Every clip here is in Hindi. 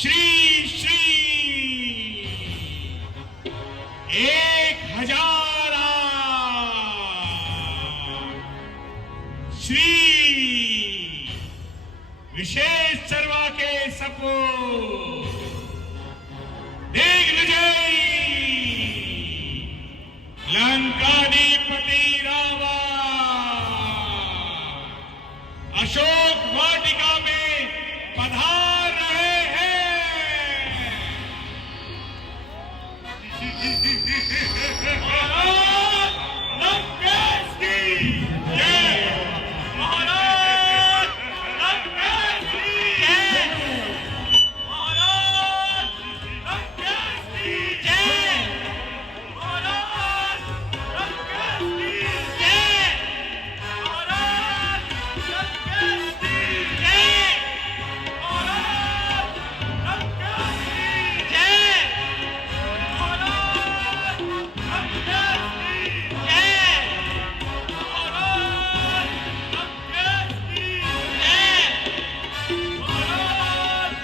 श्री श्री 1000 श्री विशेष सर्वा के सपूत दिग्विजय लंकाधिपति रावण अशोक वाटिका में पधार रहे हैं। लंकेश की जय, महाराज लंकेश की जय, महाराज लंकेश की जय, महाराज लंकेश की जय, महाराज लंकेश की जय, महाराज लंकेश की जय, महाराज लंकेश की जय, महाराज लंकेश की जय, महाराज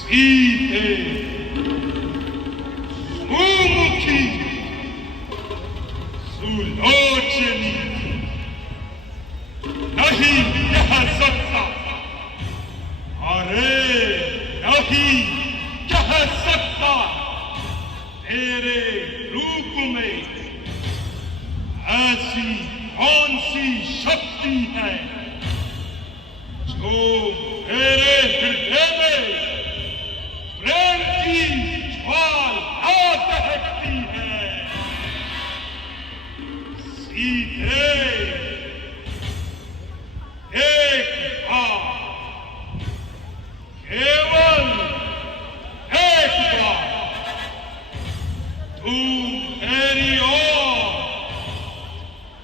सीते सुमुखी सुलोचनी नहीं कह सकता, अरे नहीं कह सकता तेरे रूप में ऐसी कौन सी शक्ति है जो तेरे हृदय में प्रेम की ज्वाला दहकती है। सीधे एक बार, केवल एक बार तू मेरी ओर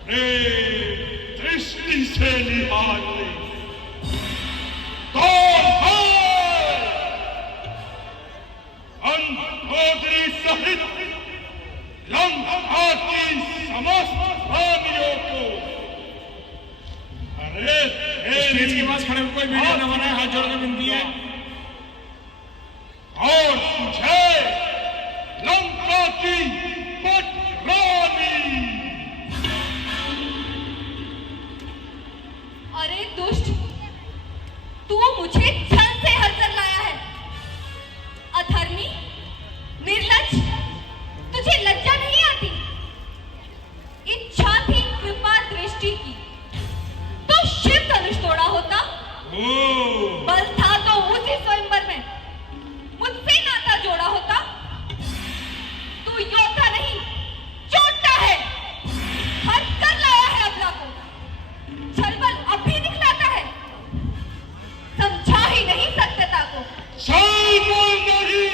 प्रेम दृष्टि से निहार ले तो अंधोदरी सहित लंका की समस्त प्राणियों को, अरे स्टेज के पास खड़े कोई वीडियो न बनाए, हाथ जोड़ के विनती है। और तुझे लंका की पटरानी। अरे दुष्ट, तू मुझे छल से हलचल लाया है। अधर्मी, निर्लज्ज, तुझे लज्जा नहीं आती? इच्छा थी कृपा दृष्टि की, तो शिव धनुष ओ, बल था तो उसी स्वयंवर में मुझसे नाता जोड़ा होता। तू योद्धा नहीं, चोटा है। हद कर लाया है अबला को, छलबल अब भी दिखलाता है। समझा ही नहीं सत्यता को। छलबल नहीं,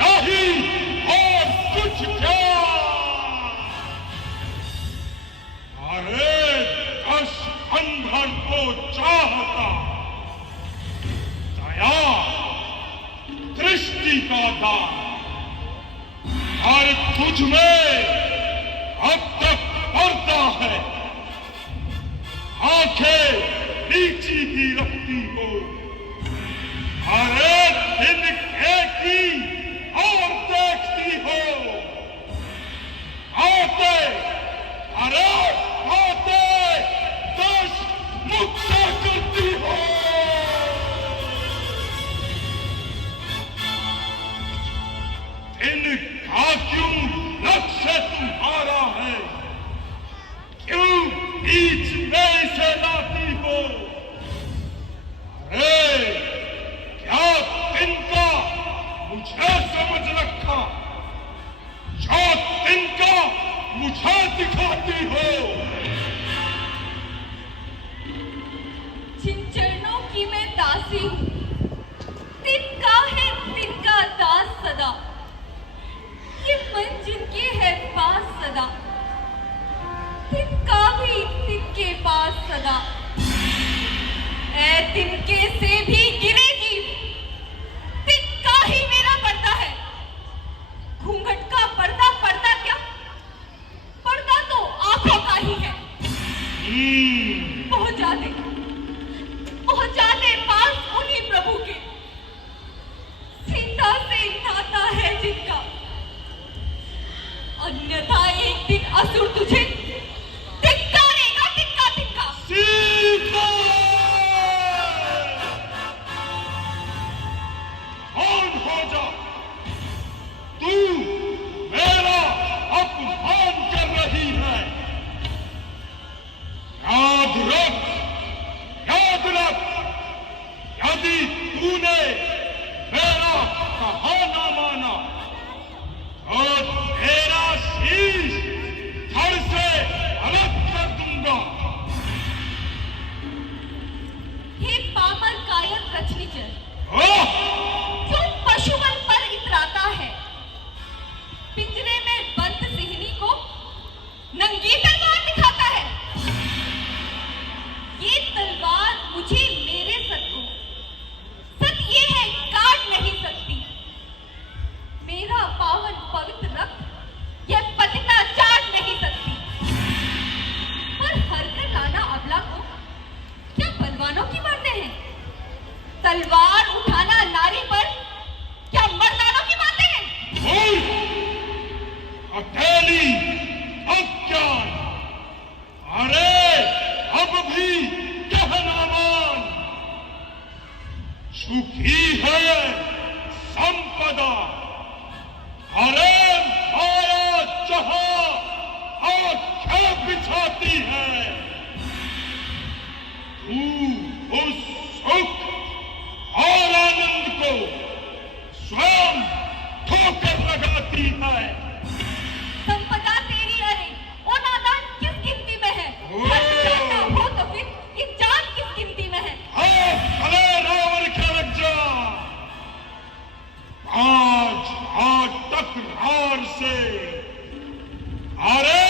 नहीं और कुछ क्या। अरे 10 अंधर को चाहता, दया दृष्टि का दान, और तुझ में अब तक पर्दा है। आंखें नीची ही रखती हो। अरे दिन की और देखती हो। आते, अरे आते 10 मुक्ता करती हो। इनका क्यों लक्ष्य तुम्हारा है? क्यों बीच में इसे लाती हो? अरे क्या तिनका मुझे समझ रखा, जो तिनका मुझे दिखाती हो? जिन चरणों की मैं दासी हूँ, तिनका है तिनका दास सदा। ये मन जिनके है पास सदा, तिनका भी तिनके पास सदा। ऐ तिनके से भी गिरे जीव, तिनका ही मेरा पर्दा है। घूंघट का पर्दा पर्दा क्या, पर्दा तो आंखों का ही है। पहुंचा दे पास उन्हीं प्रभु के, सीता से नाता है जिनका। अन्यथा एक दिन असुर तुझे धिक्कारेगा, तिनका तिनका। सीता! कौन हो जा? तू मेरा अपमान कर रही है। याद रख, याद रख, यदि तूने मेरा कहा माना और तेरा शीश धड़ से अलग कर दूंगा। हे पामर कायक रचनीचर, ओह! जो पशुबल पर इतराता है, पिंजरे में बंद सिंहनी को नंगी तलवार दिखाता है। ये तलवार मुझे मेरे सत को, सत ये है काट नहीं सकती। मेरा पावन पवित्र रक्त यह पतिता चाट नहीं सकती। पर हर कर लाना अबला को क्या बलवानों की बातें हैं? तलवार उठाना नारी पर क्या मर्दानों की बातें हैं? अकेली अज्ञान, अरे अब भी कहना मान। सुखी है संपदा, अरे माया जहां आंखें बिछाती है। तू उस सुख और आनंद को स्वयं ठोकर लगाती है। संपदा तेरी अरे ओ नादान किस गिनती में है? खर्च करना हो तो फिर ये जान किस गिनती में है? भले रावण के लग जा। आज तकरार से, अरे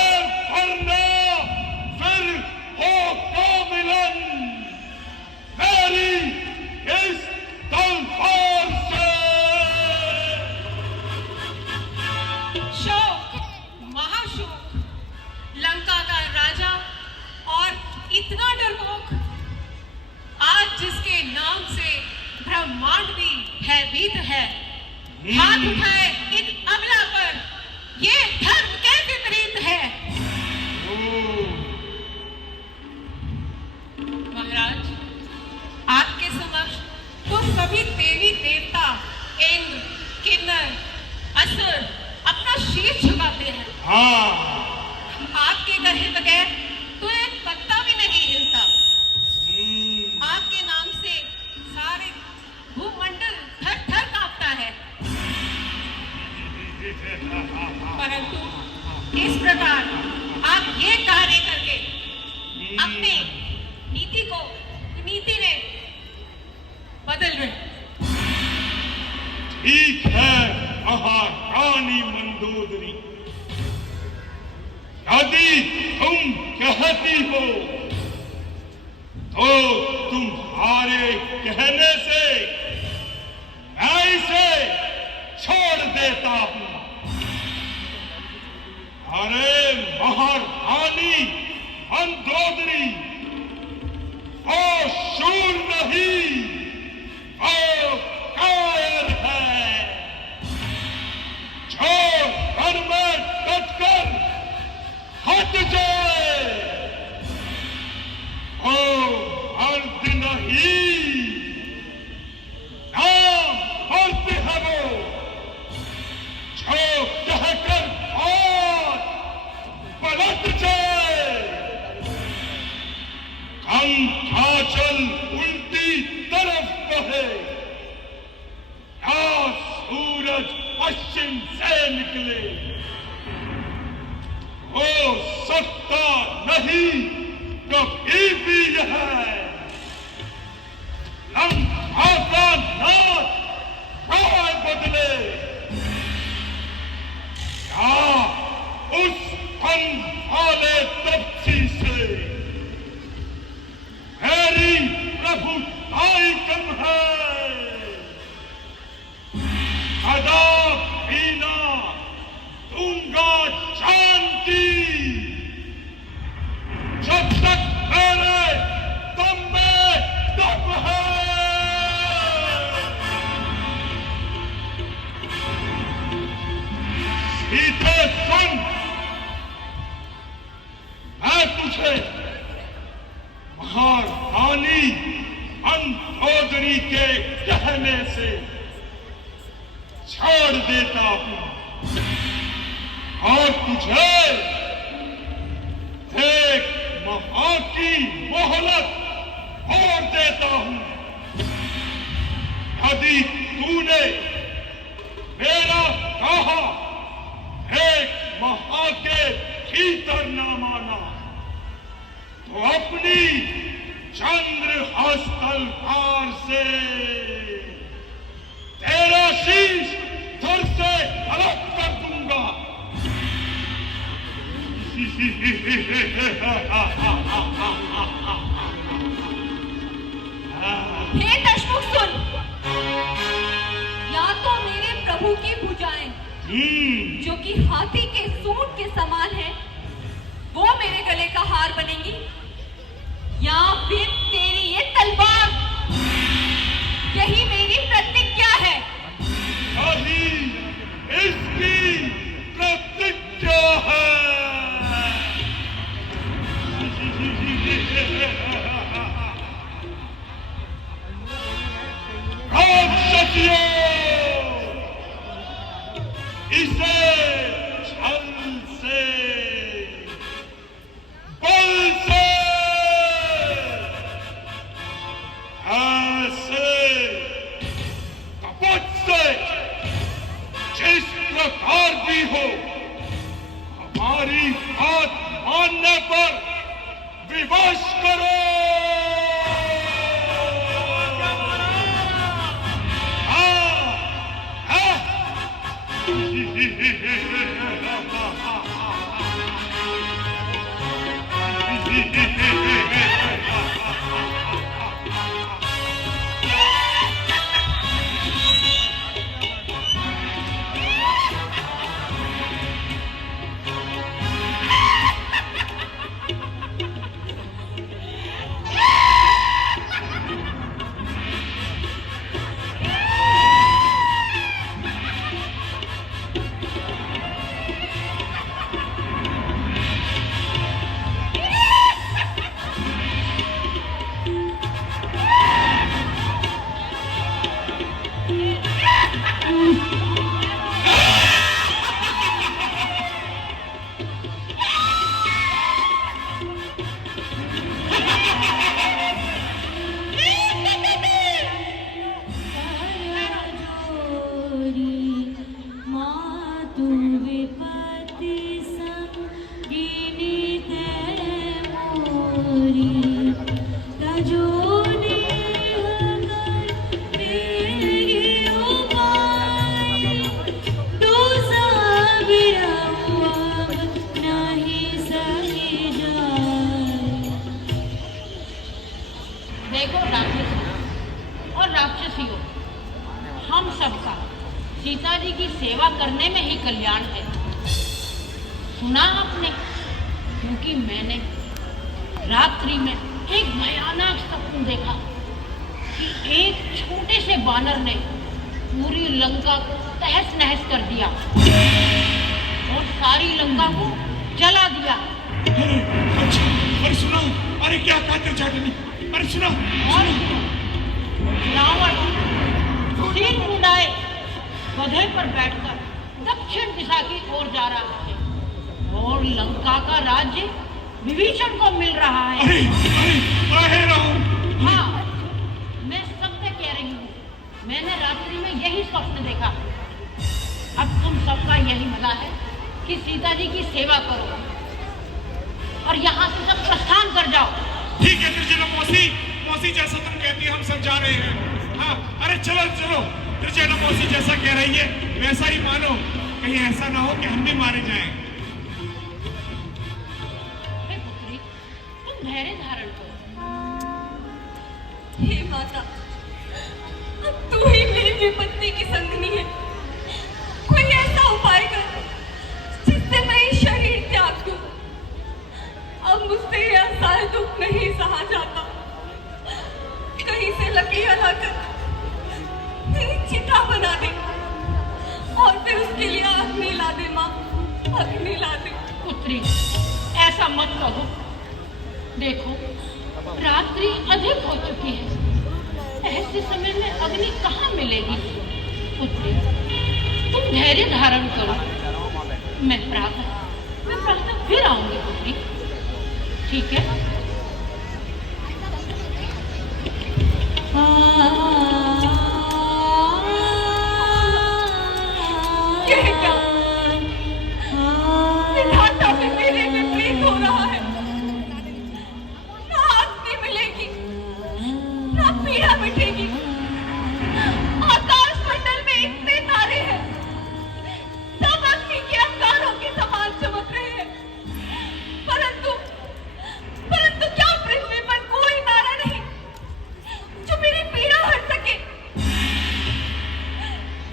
वरना फिर होगा मिलन मेरी इस तलवार से। शोक, महाशोक, लंका का राजा और इतना डरपोक, आज जिसके नाम से ब्रह्मांड भी भयभीत है, हाथ उठाए इन अबला पर, ये धर्म के विपरीत है। महाराज, आपके समक्ष तो सभी देवी देवता, इंद्र, किन्नर, असुर अपना शीश झुकाते हैं। हाँ, आपके कहे बगैर तो एक पत्ता भी नहीं हिलता। आपके नाम से सारे भूमंडल थर थर कांपता है। परंतु इस प्रकार आप ये कार्य करके अपने नीति में बदल रहे। ठीक है महारानी मंदोदरी, यदि तुम कहती हो तो तुम्हारे कहने से मैं इसे छोड़ देता हूं। अरे महारानी मंदोदरी, वो शूर नहीं, वो कायर है, जो रण में डटकर हट जाए। ओ मर्द नहीं, नाम मर्द है वो, जो कहकर और पलट जाए। कंठाचल उल्टी तरफ बहे या सूरज पश्चिम से निकले, हो सकता नहीं कभी भी यह लंका का नाथ राय बदले, या उस वाले तपसी से मेरी प्रभुताई कम है। अदा पीना दूंगा जान की, जब तक मेरे दम में दम है। सीधे सुन, मैं तुझे महारानी मंदोदरी के कहने से छोड़ देता हूं और तुझे एक माह की मोहलत और देता हूं। यदि तूने मेरा कहा एक माह के भीतर न माना तो अपनी चंद्रहस्त तलवार से तेरा शीश धड़ से अलग कर दूंगा। हे दशमुख सुन, या तो मेरे प्रभु की भुजाएं जो कि हाथी के सूंड के समान है वो मेरे गले का हार बनेंगी, या फिर तेरी ये तलवार। यही मेरी प्रतिज्ञा है। यही इसकी प्रतिज्ञा है। राक्षसियों, इसे छल से, बल से, ऐसे कपट से, जिस प्रकार भी हो, हमारी बात मानने पर विवश करो। सीता जी की सेवा करने में ही कल्याण है। सुना आपने? क्योंकि मैंने रात्रि में एक भयानक सपना देखा कि एक छोटे से बानर ने पूरी लंका को तहस नहस कर दिया और सारी लंका को जला दिया। अच्छा, अरे सुनो, अरे क्या कहते चाटनी, अरे सुनो। और रावण सिर मुंडाए गधे पर बैठकर दक्षिण दिशा की ओर जा रहा है और लंका का राज्य विभीषण को मिल रहा है। अरे राम। हाँ, मैं सबसे कह रही हूँ, मैंने रात्रि में यही स्वप्न देखा। अब तुम सबका यही मजा है कि सीता जी की सेवा करो और यहाँ से सब प्रस्थान कर जाओ। ठीक है त्रिजटा मौसी, मौसी जैसा तुम कहती है हम सब जा रहे हैं। हाँ, अरे चलो चलो, त्रिजटा मौसी जैसा कह रही है वैसा ही मानो, कहीं ऐसा ना हो कि हम भी मारे जाएं। हे पुत्री, तुम धैर्य धारण करो। हे माता, अब तू ही मेरी विपत्ति की संगनी है। कोई ऐसा उपाय कर जिससे मैं ये शरीर त्याग दूं। अब मुझसे ये असहाय दुख नहीं सहा जाता। कहीं से लकीर लाकर मेरी चिता बना दे और फिर उसके लिए अग्नि ला दे माँ, अग्नि ला दे। पुत्री, ऐसा मत कहो। देखो, रात्रि अधिक हो चुकी है, ऐसे समय में अग्नि कहाँ मिलेगी। पुत्री, तुम धैर्य धारण करो। मैं प्रातः फिर आऊंगी पुत्री, ठीक है? विधाता से मेरे विपरीत हो रहा है। ना अग्नि मिलेगी, ना पीड़ा मिटेगी। आकाश मंडल में इतने तारे हैं, सब अग्नि के अंगारों के समान चमक रहे हैं, परंतु क्या पृथ्वी पर कोई तारा नहीं जो मेरी पीड़ा हट सके।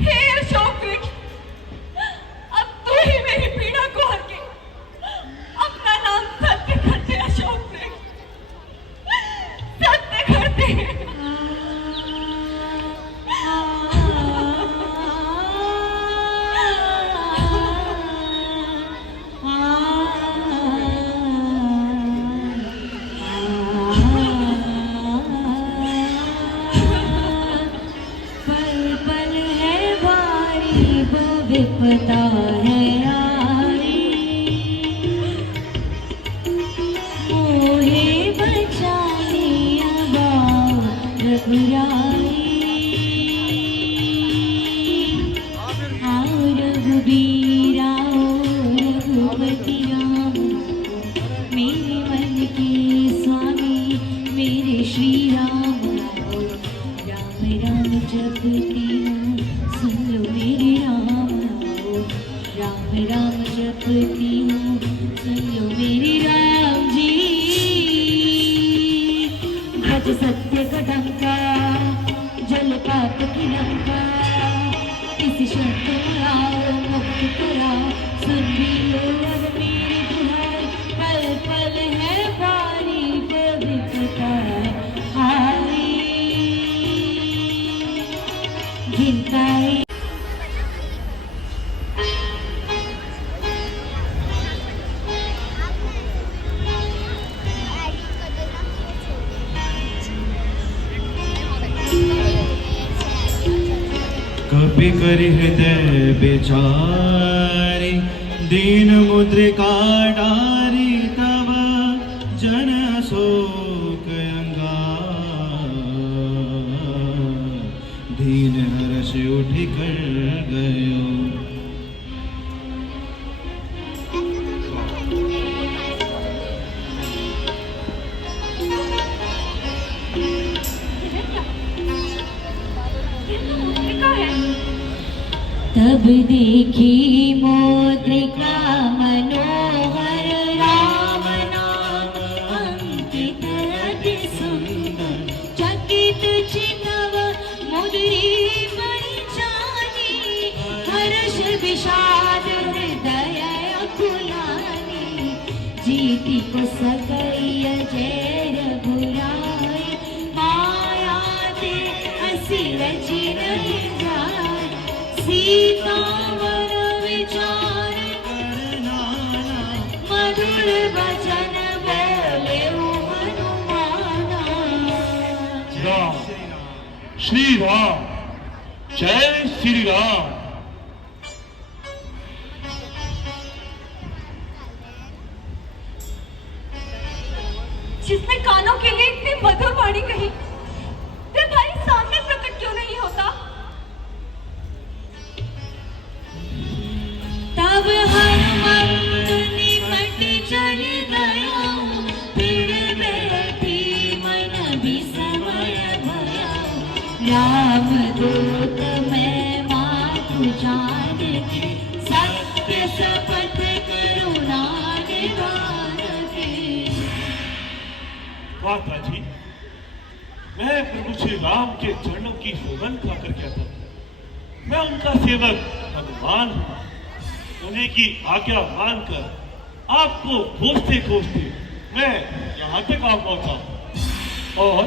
हे अशोक वृक्ष, अब तू ही मेरी पीड़ा को हर के अपना नाम सत्य करते। अशोक वृक्ष, सत्य करते। पल पल है भारी विपदा है आई, मोहे बचा लिया बाऊ रघुराई। आओ रघुबीरा ओ रघुपति राम, मेरे मन के स्वामी मेरे श्री राम। राम राम जपती हूँ सुन लो मेरे राम। राम राम जपती हूँ सुन लो मेरे राम जी। भज सत्य का डंका, जल पाप की लंका, इस शब्द आओ मुक्त कराओ, सुन भी लो अब मेरी दुहाई। पल पल है भारी पवित्रता हारी, गिनता है कभी करी हृदय बेचारी, दीन मुद्रिका डारी, तब जन शोक अंगार, दीन हर्ष उठ कर गयो। तब देखी मुद्रिका मनोहर, राम नाम अंकित अति सुंदर, चकित चितव मुद्री परिचारी, प्रीति को सकई जय रघुराय माया ते असी रची नहीं जाय सीता वर विचार करना मधुर वचन बोले हनुमाना। राम, श्री राम, जय श्री राम। जिसने कानों के लिए इतनी मधुर वाणी कही, वे भाई सामने प्रकट क्यों नहीं होता? तब हनुमंत निकट चल गया फिर बैठी मन विस्मय भया राम दूत मैं मातु जान के सत्य शपथ करुणा निधान के। माता जी, मैं प्रभु श्री राम के चरणों की सौगंध खाकर कहता हूँ, मैं उनका सेवक हनुमान हूँ। उन्हीं की आज्ञा मानकर आपको खोजते खोजते मैं यहाँ तक आ पहुंचा और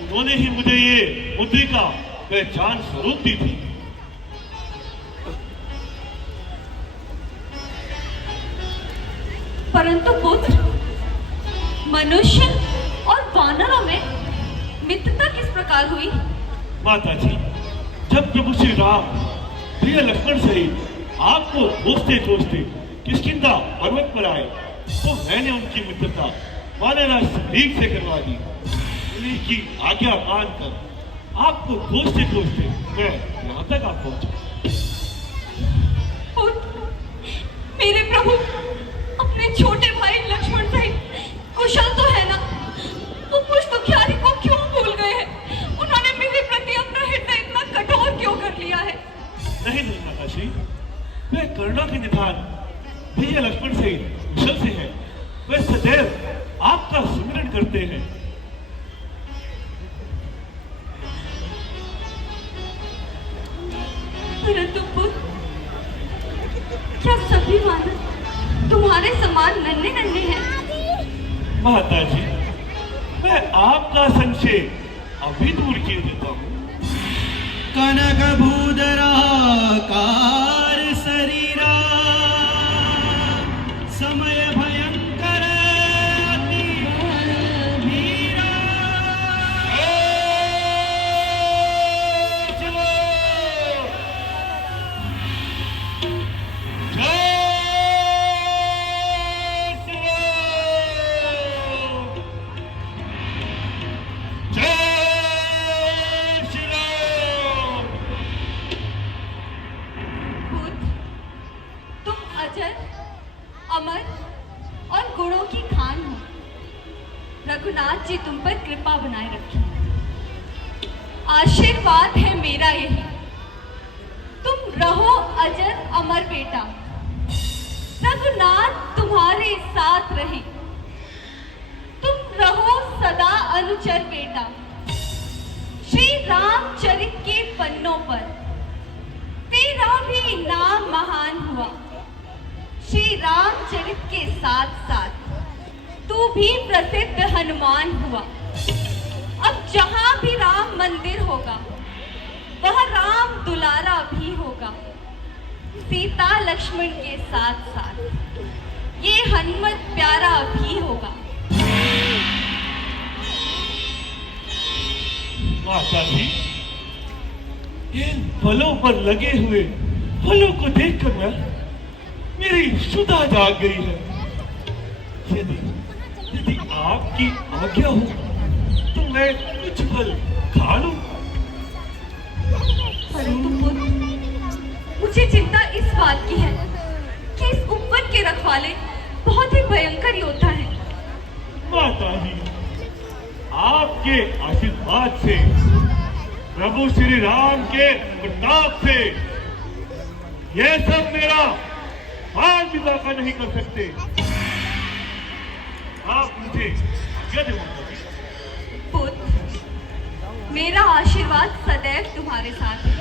उन्होंने ही मुझे ये मुद्रिका पहचान स्वरूप दी थी। परंतु पुत्र, मनुष्य और वानरों में मित्रता किस प्रकार हुई? माता जी, जब प्रभु श्री राम प्रिय लक्ष्मण सहित आपको खोजते खोजते किष्किंधा पर्वत पर आए तो मैंने उनकी मित्रता वानराज सुग्रीव से करवा दी। उन्हीं की आज्ञा मानकर आपको खोजते खोजते मैं यहाँ तक आ पहुंचा। पुत्र, मेरे प्रभु अपने छोटे भाई लक्ष्मण सहित कुशल तो है ना? वो पुष्पख्यारी को क्यों भूल गए हैं? उन्होंने मेरे प्रति अपना हृदय इतना कठोर क्यों कर लिया है? नहीं नहीं माता श्री, वे करुणा के निधान भैया लक्ष्मण से कुशल से है। वे सदैव आपका सुमिरन करते हैं। परंतु पुत्र, क्या सभी वानर तुम्हारे समान नन्हे नन्हे हैं? माता जी, मैं आपका संशय अभी दूर किए देता हूँ। कनक भूधरा कार शरीरा समय भयंकर अति वीरा। अमर और गुणों की खान हो। रघुनाथ जी तुम पर कृपा बनाए रखें। आशीर्वाद है मेरा यही, तुम रहो अजर अमर बेटा। रघुनाथ तुम्हारे साथ रहे, तुम रहो सदा अनुचर बेटा। श्री रामचरित के पन्नों पर तेरा भी नाम महान हुआ। श्री रामचरित के साथ साथ तू भी प्रसिद्ध हनुमान हुआ। अब जहां भी राम मंदिर होगा वह राम दुलारा भी होगा। सीता लक्ष्मण के साथ साथ ये हनुमत प्यारा भी होगा। माता जी, इन फलों पर लगे हुए फलों को देखकर मैं मेरी सुधा जाग गई है। यदि आपकी आज्ञा हो तो मैं कुछ फल खा लूं। परंतु पुत्र, मुझे चिंता इस बात की है कि इस उपवन के रखवाले बहुत ही भयंकर योद्धा हैं। माता जी, आपके आशीर्वाद से, प्रभु श्री राम के प्रताप से यह सब मेरा मान भी वाका नहीं कर सकते। आप मुझे आज्ञा दें माता जी। पुत्र, मेरा आशीर्वाद सदैव तुम्हारे साथ है।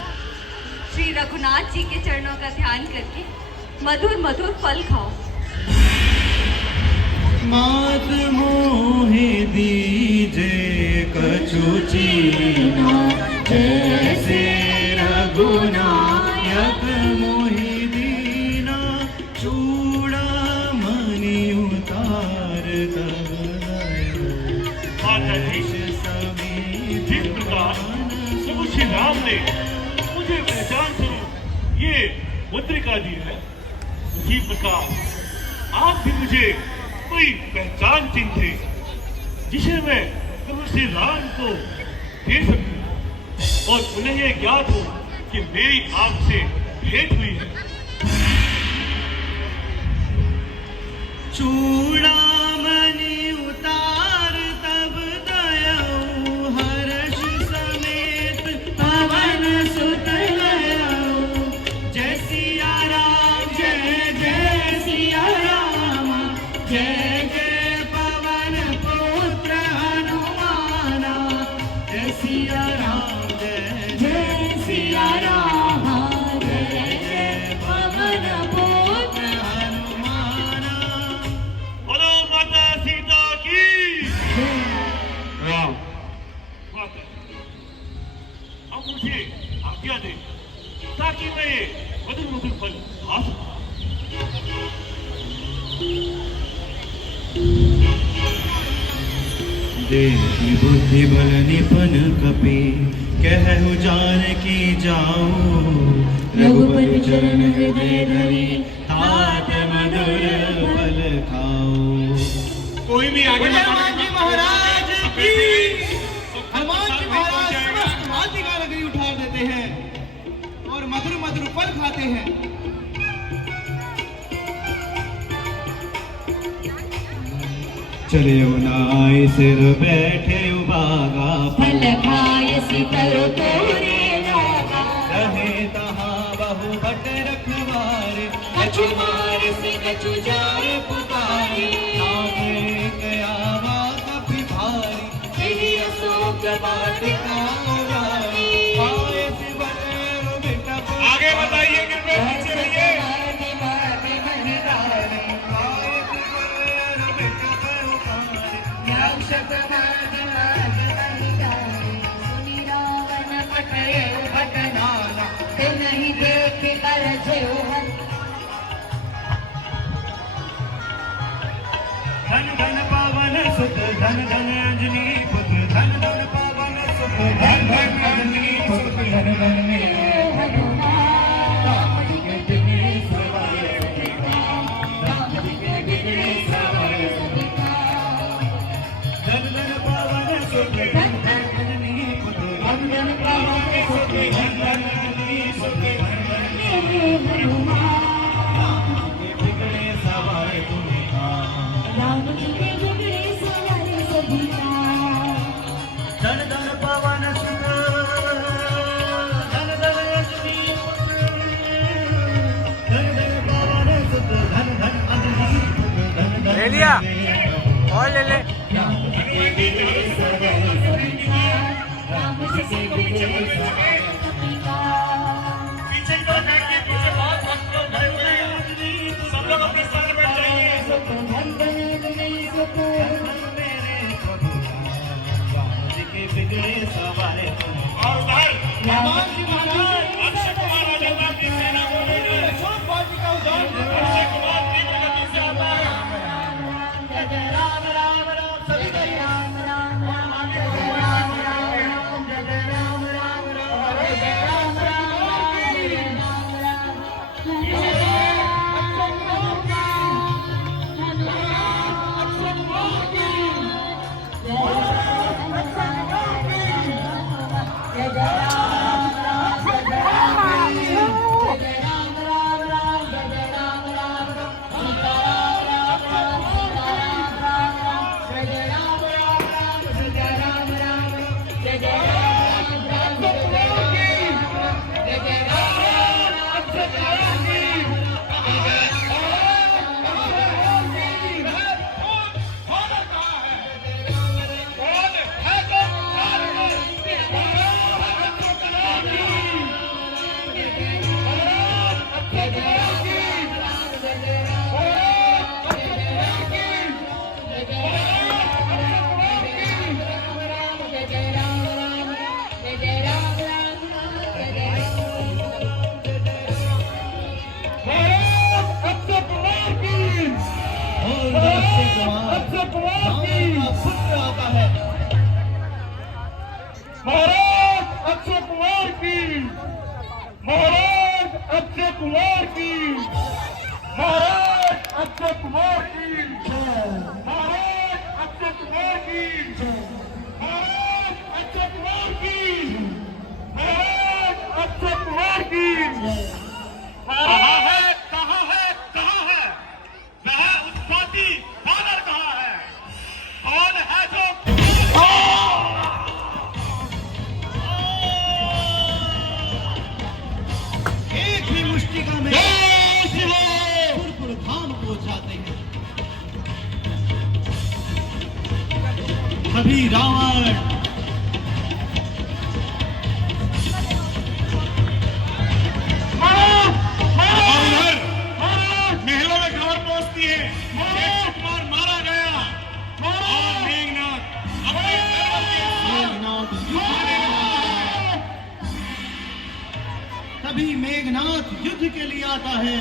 श्री रघुनाथ जी के चरणों का ध्यान करके मधुर मधुर फल खाओ। मात मोहे दीजे कछु चीना जैसे रघुनायक मोहि दीना चूड़ामणि उतार तब माता जी, जिस प्रकार प्रभु श्री राम ने मुझे पहचान स्वरूप ये मुद्रिका दी है, उसी प्रकार आप भी मुझे कोई पहचान चिन्ह थे जिसे मैं प्रभु श्री राम को दे सकूं और उन्हें यह ज्ञात हो कि मेरी आपसे भेंट हुई है। चूड़ामणि उतार तब दयाऊ हर्ष समेत पवन सुत गयाऊ जय सिया राम जय जय सिया राम जय जय पवन पुत्र हनुमाना जय सिया राम जय जय सिया राम जय जय पवन पुत्र हनुमाना। बोलो माता सीता की राम। माता अब मुझे आज्ञा दे ताकि मैं ये मधुर मधुर फल खा सकूं। देखी बुद्धि बल निपन कपि कहु जान की जाओ रघुपति चरण हृदय धरी तात मधुर फल खाओ। कोई भी आगे हनुमान जी महाराज की हनुमान जी महाराज जाएगा। समस्त हाथी का नगरी उठा देते हैं और मधुर मधुर फल खाते हैं। चले नाय सिर बैठे उबागा फल खाए सितरो तोरे लागा रहे तहाँ बहु बट रखवारे कछु मार से कछु जार पुकारे नाम आवा कपि भारी तेरी अशोक वाटिका उजारी आए शिवन बिटप आगे बताइए कृपया पीछे रहिए। नहीं देख कर धन धन पावन सुत धन धन अंजनी पुत्र धन धन पावन सुत धन धन अंजनी पुत्र धन धन मेरे हनुमान राम जी के बिगड़े सवारे सदिका राम जी के बिगड़े सवारे सदिका धन धन पावन सुत धन धन अंजनी पुत्र धन धन पावन सुत धन धन अंजनी पुत्र धन धन मेरे हनुमान राम जी के बिगड़े सवारे सदिका राम जी के बिगड़े सवारे सदिका धन धन पवन सुत धन धन अंजनी पुत्र धन धन पवन सुत धन धन अंजनी पुत्र धन धन ले लिया और ले ले राम जी के बिगड़े सवारे सदिका राम जी के बिगड़े सवारे सदिका पीछे की तरफ बैठ के पीछे बहुत भक्त लोग खड़े हुए हैं। सब लोग अपने स्थान पर बैठ जाइए। धन धन अंजनी सुत मेरे प्रभु राम जी के बिगड़े सवारे और उधर हनुमान जी महाराज अक्षय कुमार आ जाता है अपनी सेना को लेकर। अशोक वाटिका उजाड़ देते हैं। अक्षय कुमार तीव्र गति से आता है। जय राम राम राम सभी जय राम राम राम जय राम राम राम जय राम राम राम जय राम राम राम जय राम कुमार की, महाराज अक्षय कुमार की, महाराज अक्षय कुमार की, महाराज अक्षय कुमार की, महाराज अक्षय कुमार की। कहाँ है, कहाँ है, कहाँ है वह उत्पाती बानर? कहाँ है? कौन है जो एक ही मुष्टिका में पुरपुर धाम को जाते हैं। अभी रावण महलों में खबर पहुंचती है कि कुमार मारा गया और मेघनाथ अपने दरबार के तभी मेघनाथ युद्ध के लिए आता है।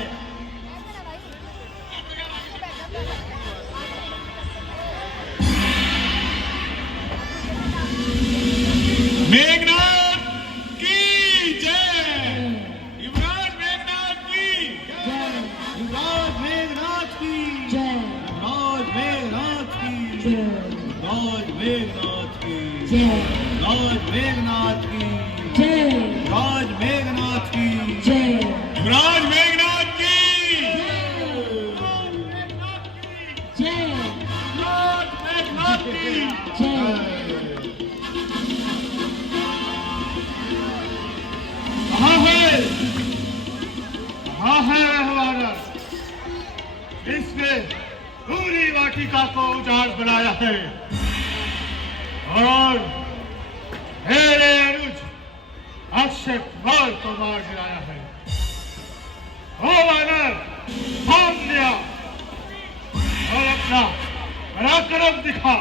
मेघनाथ की जय, युवराज मेघनाथ की युवराज मेघनाथ की जय, युवराज मेघनाथ की जय, युवराज मेघनाथ की जय, युवराज मेघनाथ की जय, युवराज मेघनाथ की जय, युवराज मेघनाथ की जय, युवराज मेघनाथ की जय। कहाँ है हमारा? इसने पूरी वाटिका को उजाड़ बनाया है और मेरे अनुज अक्षय कुमार को मार गिराया है। ओ वानर, थाम लिया और अपना पराक्रम दिखा।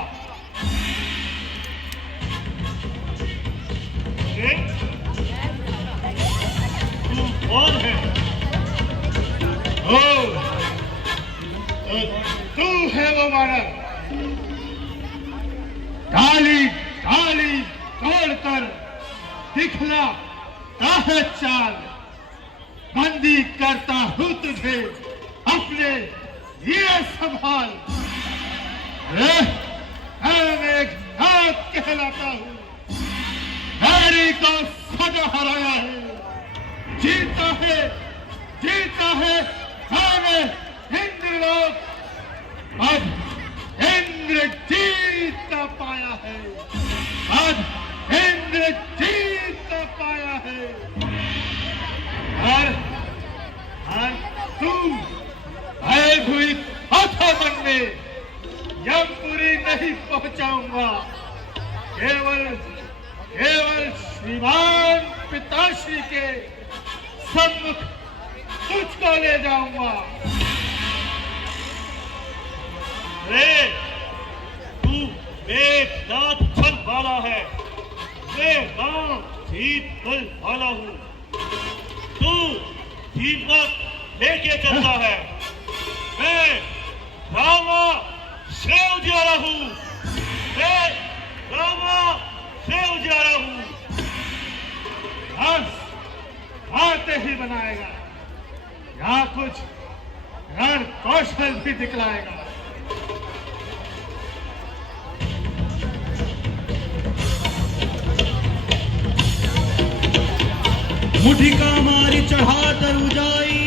तू कौन है? तू है वो वानर, काली काली तोड़कर दिखला है चाल। बंदी करता हूँ तुझे अपने ये संभाल। मैं एक नाथ कहलाता हूँ, हैरी को सजा हराया है। जीता है मैंने इंद्रलोक, अब इंद्र जीत पाया है, अब इंद्र जीत पाया है। और तू भयभीत मन में यमपुरी नहीं पहुंचाऊंगा, केवल श्रीमान पिताश्री के सम्मुख तुझको ले जाऊंगा। रे तू मेघनाथ छल वाला है, मैं गांव जीत बल वाला हूँ। तू दीपक लेके चलता है, मैं रामा से उजाला हूँ, मैं रामा से उजाला हूँ। बस आते ही बनाएगा या कुछ रण कौशल भी दिखलाएगा। मुठिका मारी चढ़ा तर उजाई,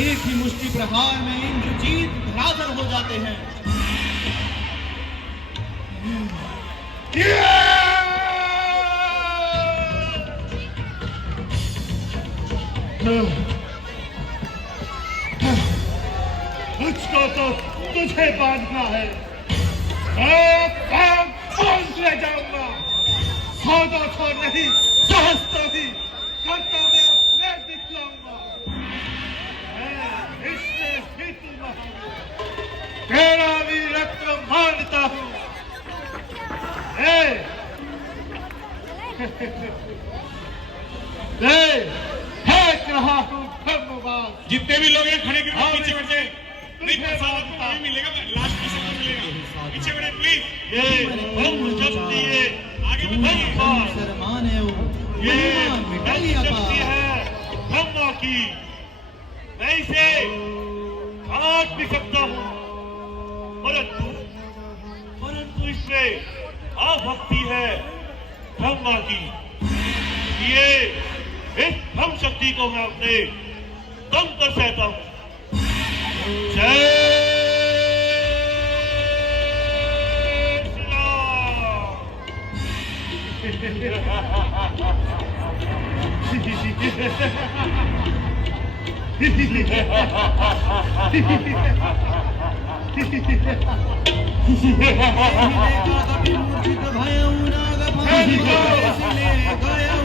एक ही मुष्टि प्रहार में इंद्रजीत धराधर हो जाते हैं। मुझको तो तुझे बांधना है, बांध ले जाऊंगा। 100-200 नहीं, 1000 भी करता मैं अपने दिखलाऊंगा। मैं इससे भी तू तेरा वीरत्व मानता हूँ। फेंक रहा हूँ धर्मवाद। जितने भी लोग हैं खड़े करके पीछे बैठ जाए, नहीं प्रसाद आपको नहीं मिलेगा, लास्ट में सबको मिलेगा। पीछे बैठे प्लीज। ये ब्रह्म शक्ति है, आगे बताइए। शर्माने हो ये महिमा मिटा लिया शक्ति था। है ब्रह्मा की। मैं इसे काट भी सकता हूँ, परंतु इसमें अभक्ति है ब्रह्मा की। ये इस ब्रह्म शक्ति को मैं अपने दम पर सहता हूँ। जय श्री राम। देखा कभी मूर्छित भयऊ नाग फांसी ले गयऊ।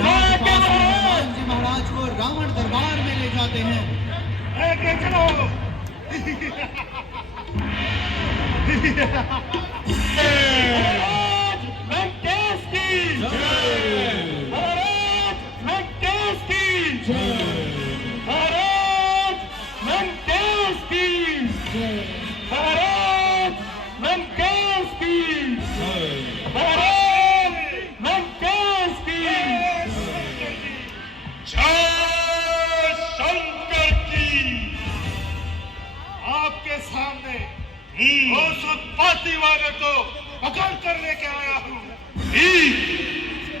हनुमान जी महाराज को रावण दरबार में ले जाते हैं। जय शंकर की। आपके सामने उस उत्पाती वाले को पकड़ कर लेके आया हूँ।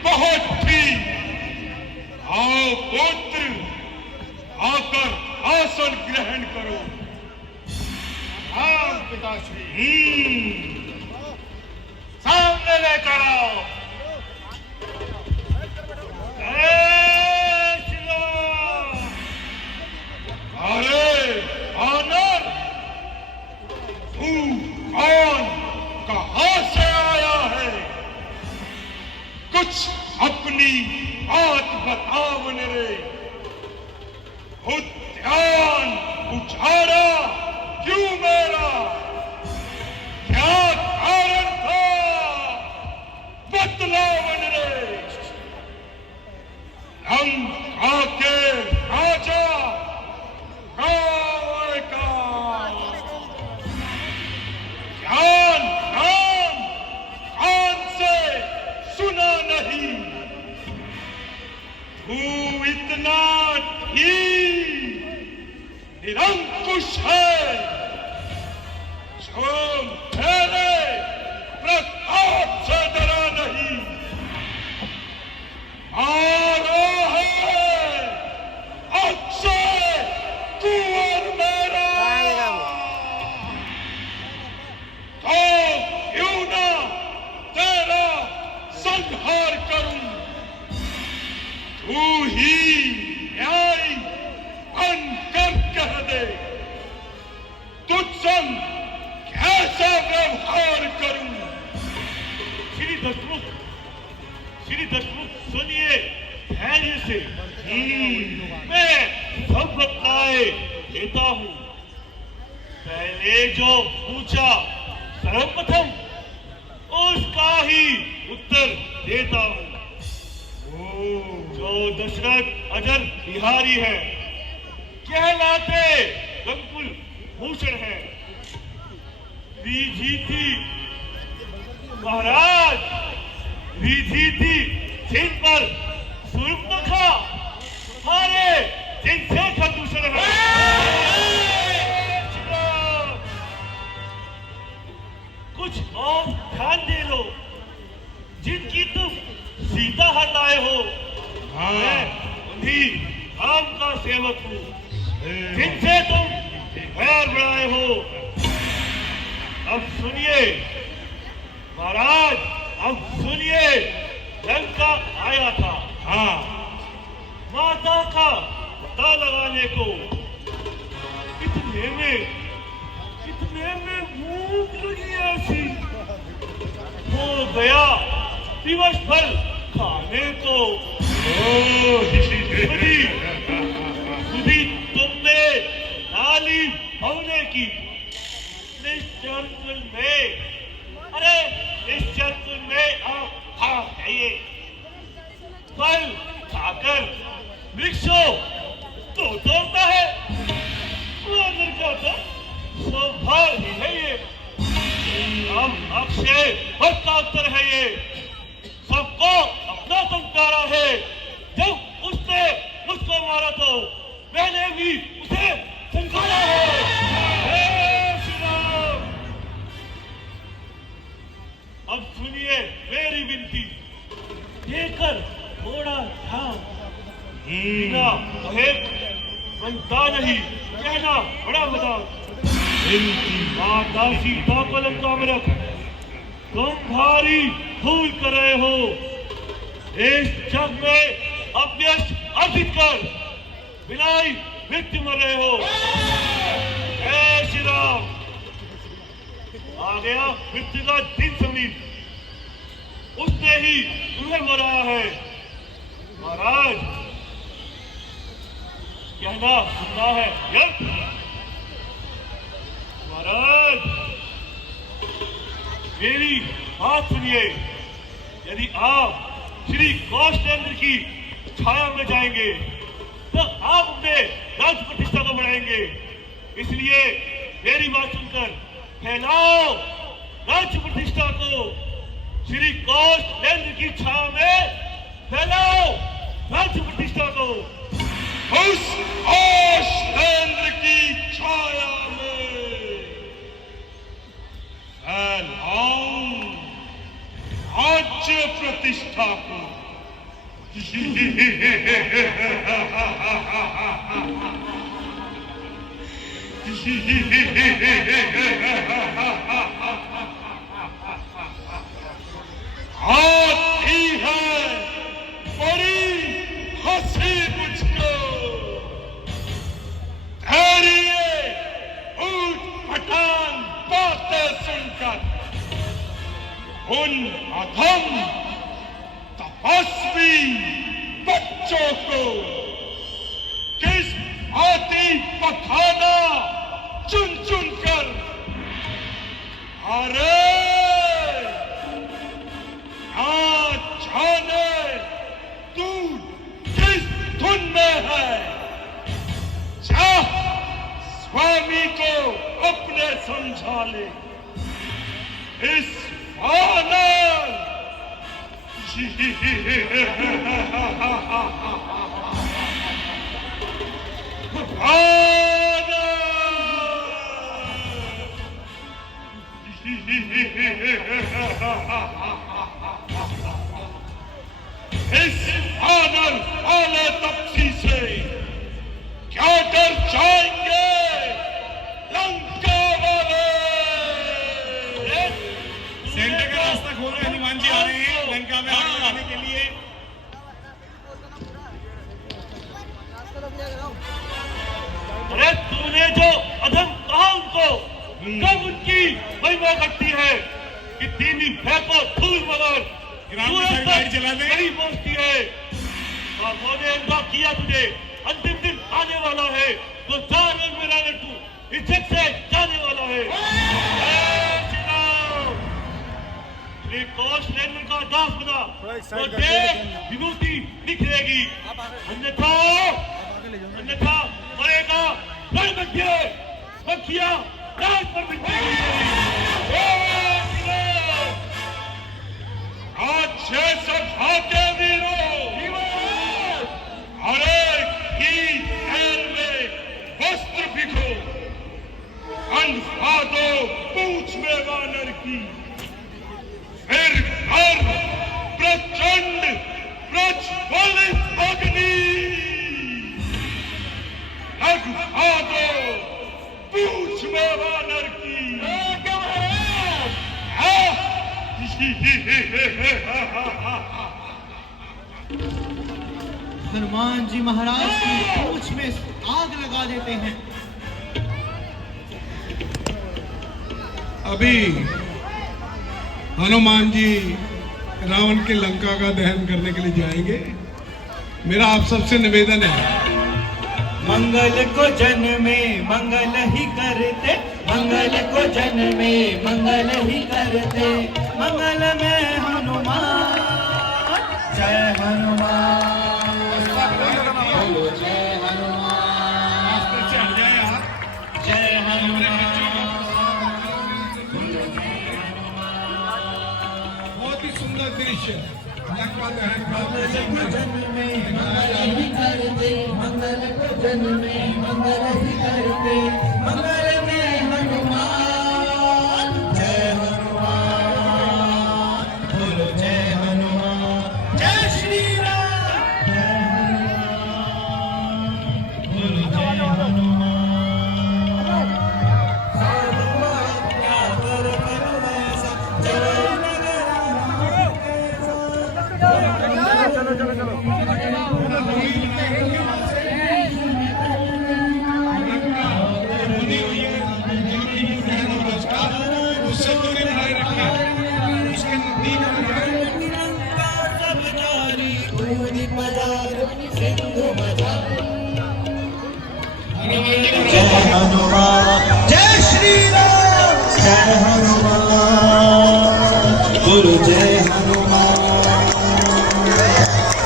बहुत ठीक। आओ पुत्र, आकर आसन ग्रहण करो। राम पिताश्री, सामने लेकर आओ। जय श्री राम। अरे आनंद, तू कौन, कहां से आया है? कुछ अपनी बात बताओ रे। ध्यान उछाड़ा क्यों मेरा? क्या कारण था? बतलाओ रे। लंका के राजा रावण का ज्ञान नाम कान से सुना नहीं। तू इतना ही निरंकुश है जो मेरे प्रताप से डरा नहीं। मारो है अक्षय कुंवर मेरा, तो क्यों ना तेरा संहार करूं। तू ही न्याय बनकर कह दे, तुझ संग कैसा व्यवहार करूं। श्री दशमुख सुनिए धैर्य से। मैं सब बतलाए देता हूँ। पहले जो पूछा सर्वप्रथम उसका ही उत्तर देता हूँ। जो दशरथ अजर बिहारी है, कहलाते गंगकुल भूषण है, विधि थी महाराज, विधि थी जिन पर सूर्पनखा हारे, जिनसे खरदूषण है। कुछ और ध्यान दे लो, जिनकी तुम सीता हटाए हो, मैं उन्हीं राम का सेवक हूँ, जिनसे तुम बैर बनाए हो। अब सुनिए महाराज, अब सुनिए। लंका आया था, हाँ, माता का पता लगाने को। इतने में भूख लगी ऐसी, हो गया दिवस भर खाने को। खुदी तुमने नाली भवने की निश्चल में, अरे निश्चल में आप खा जाइए। फल खाकर वृक्षों तो तोड़ता है, वो अंदर का तो स्वभाव ही है ये। अब अक्षय वध का उत्तर है ये। सबको अपना संस्कारा है। जब उसने मुझको मारा तो मैंने भी उसे संस्कारा है। हे श्री राम, अब सुनिए मेरी विनती, देकर थोड़ा था बिना कहे बनता नहीं, कहना बड़ा बता। माता सीता को लंका में रख, तुम भारी भूल कर रहे हो। इस जग में अपयश अर्जित कर बिनाई मृत्यु मर रहे हो। हे श्री राम, आ गया मृत्यु का दिन समीप, उसने ही तुम्हें मराया है। महाराज, कहना सुनना है यज्ञ। महाराज, मेरी बात सुनिए। यदि आप श्री कौशलेंद्र की छाया में जाएंगे तो आप अपने राज्य प्रतिष्ठा को बढ़ाएंगे। इसलिए मेरी बात सुनकर फैलाओ राज्य प्रतिष्ठा को। श्री कौशलेंद्र की छाया में फैलाओ राज्य प्रतिष्ठा को। उस कौशलेंद्र की छाया में फैलाऊं राज्य प्रतिष्ठा को। आती है बड़ी हंसी मुझको। धैर्य ऊट पठान बातें सुनकर उन अधम तपस्वी बच्चों को किस भांति पखाना चुन चुन कर। अरे ना जाने तू किस धुन में है। जा स्वामी को अपने समझा ले। इस वानर इस वानर वाले तपसी से क्या डर जाएंगे लंका वाले। सेंटर का रास्ता खोल रहे हनुमान जी आ रहे हैं लंका में आग लगाने के लिए। अरे तूने जो अधम कहा उनको, कब उनकी महिमा करती है कि तीनी फेंको धूल मगर चला दे पहुंचती है। और मोने इनका किया तुझे, अंतिम दिन आने वाला है तो चार रंग में रावण तू इज्जत से जाने वाला है। श्री कौशलेंद्र का दास बना तो देख विभूति निखरेगी, अन्यथा पड़ेगा रण मध्य बखिया राज पर बिछेगी। आज जैसे भाग्य वीरों अरे की पैर में वस्त्र भिगो, अनफा दो पूछ में वानर की। फिर हर प्रचंड प्रज्वलित अग्नि लगवा दो पूछ में वानर की। हनुमान जी महाराज की पूंछ में आग लगा देते हैं। अभी हनुमान जी रावण के लंका का दहन करने के लिए जाएंगे। मेरा आप सबसे निवेदन है, मंगल को जन में मंगल ही करते, मंगल को जन में मंगल ही करते, मंगल में हनुमान जय हनुमान बोलो जय हनुमान जय हनुमान बोलो जय हनुमान। मंगल को जन में मंगल ही करते मंगल में हनुमान जय हनुमान बोलो जय हनुमान जय श्री राम जय हनुमान बोलो जय हनुमान साधु क्या कर ऐसा जय उससे दूरी बनाए रखें उसके नजदीक न जाए जय हनुमान जय श्री राम जय हनुमान गुरु जय हनुमान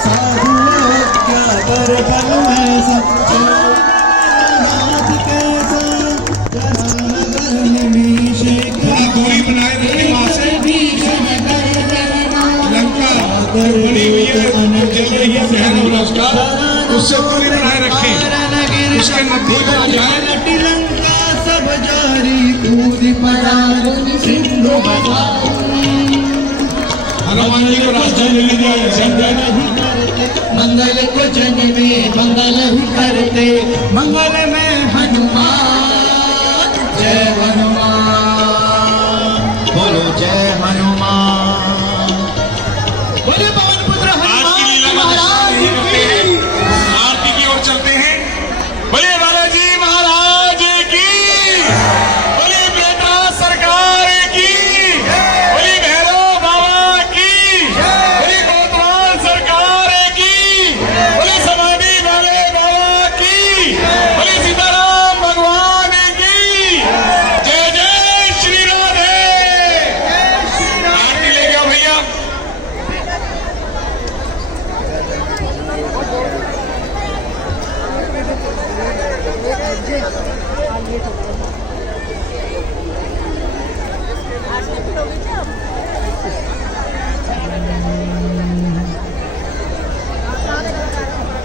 साधु क्या कर बल ऐसा नाथ कैसा दूरी बनाए रखें वहां से लंका बनी हुई है जल रही है जहर और उसका उससे दूरी बनाए रखें उसके नजदीक न जाए लंका सब जारी कूद पड़ा सिंधु हनुमान जी को रास्ता ले लीजिए मंगल को जन में मंगल ही करते मंगल में हनुमान जय हनुमान बोलो जय हनुमान बोले पवन पुत्र हनुमान महाराज की आरती की ओर चलते हैं। बोले बालाजी महाराज की, बोले बेटा सरकार की, बोले भैरव बाबा की, बोले कोतवाल सरकार की, बोले समाधि वाले बाबा की, बोले सीताराम भगवान की। जय जय श्री राधे। आरती ले गया भैया।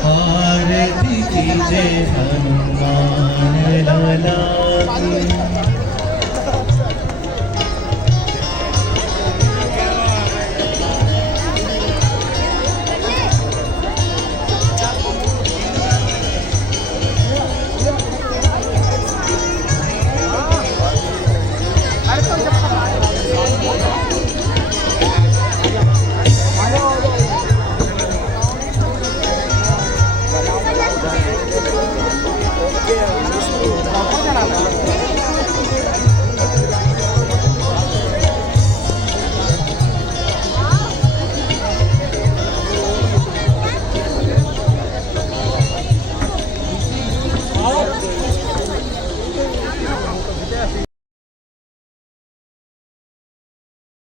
आरती कीजिए हनुमान लाला की